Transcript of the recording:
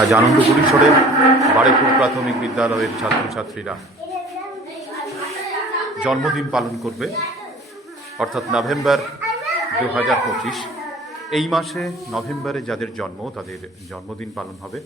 আজ আনন্দ পরিসরে বারেপুর প্রাথমিক বিদ্যালয়ের ছাত্রছাত্রীরা জন্মদিন পালন করবে, অর্থাৎ নভেম্বর 2025। এই মাসে নভেম্বরে যাদের জন্ম তাদের জন্মদিন পালন হবে।